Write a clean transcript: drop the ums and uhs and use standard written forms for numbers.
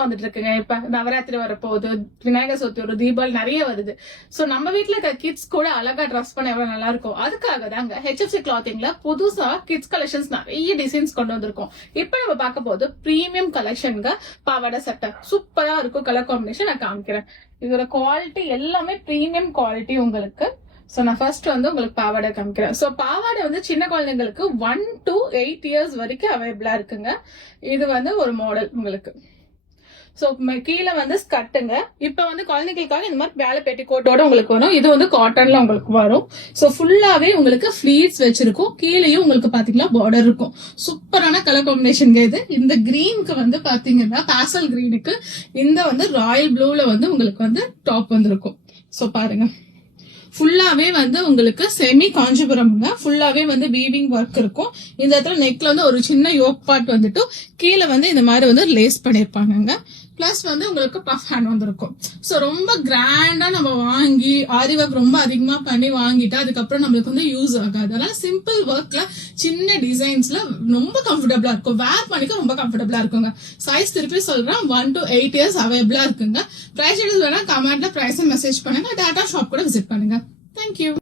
வந்துட்டு இருக்குங்க. இப்ப நவராத்திரி வரப்போகுது, விநாயகர் சதுர்த்தி ஒரு தீபாவளி நிறைய வருது. சோ நம்ம வீட்டுல இருக்க கிட்ஸ் கூட அழகா ட்ரெஸ் பண்ண எவ்வளவு நல்லா இருக்கும். அதுக்காக தாங்க HFC கிளாத்திங்ல புதுசா கிட்ஸ் கலெக்ஷன்ஸ் நிறைய டிசைன்ஸ் கொண்டு வந்திருக்கோம். இப்ப நம்ம பார்க்க போது பிரீமியம் கலெக்ஷனுங்க. பாவாடை சட்டை சூப்பரா இருக்கும். கலர் காம்பினேஷன் நான் காமிக்கிறேன். இதோட குவாலிட்டி எல்லாமே பிரீமியம் குவாலிட்டி உங்களுக்கு. சோ நான் ஃபர்ஸ்ட் வந்து உங்களுக்கு பாவாடை காமிக்கிறேன். சோ பாவாடை வந்து சின்ன குழந்தைங்களுக்கு 1 to 8 இயர்ஸ் வரைக்கும் அவைலபிளா இருக்குங்க. இது வந்து ஒரு மாடல் உங்களுக்கு. சோ கீழே வந்து ஸ்கர்ட்டுங்க. இப்ப வந்து குழந்தைகளுக்காக இந்த மாதிரி வேலை பெட்டி கோட்டோட உங்களுக்கு வரும். இது வந்து காட்டன்ல உங்களுக்கு வரும். சோ ஃபுல்லாவே உங்களுக்கு ஃபிளீட்ஸ் வச்சிருக்கும். கீழேயும் உங்களுக்கு பாத்தீங்கன்னா பார்டர் இருக்கும். சூப்பரான கலர் காம்பினேஷன் இது. இந்த கிரீனுக்கு வந்து பாத்தீங்கன்னா பாசல் கிரீனுக்கு இந்த வந்து ராயல் ப்ளூல வந்து உங்களுக்கு வந்து டாப் வந்திருக்கும். சோ பாருங்க, ஃபுல்லாவே வந்து உங்களுக்கு செமி காஞ்சிபுரம்ங்க. ஃபுல்லாவே வந்து வீவிங் ஒர்க் இருக்கும். இந்த இடத்துல நெக்ல வந்து ஒரு சின்ன யோக் பார்ட் வந்துட்டு கீழே வந்து இந்த மாதிரி வந்து லேஸ் பண்ணிருப்பாங்க. பிளஸ் வந்து உங்களுக்கு பஃப் ஹேண்ட் வந்திருக்கும். சோ ரொம்ப கிராண்டா நம்ம வாங்கி ஆரி ஒர்க் ரொம்ப அதிகமா பண்ணி வாங்கிட்டா அதுக்கப்புறம் நம்மளுக்கு வந்து யூஸ் ஆகாது. அதனால சிம்பிள் ஒர்க்ல சின்ன டிசைன்ஸ்ல ரொம்ப கம்ஃபர்டபுளா இருக்கும். வேர் பண்ணிக்க ரொம்ப கம்ஃபர்டபுளா இருக்குங்க. சைஸ் திருப்பி சொல்றேன், 1 to 8 இயர்ஸ் அவைலபிளா இருக்குங்க. பிரைஸ் வேணா கமெண்ட்ல பிரைஸ் மெசேஜ் பண்ணுங்க. டாடா ஷாப் கூட விசிட் பண்ணுங்க. தேங்க்யூ.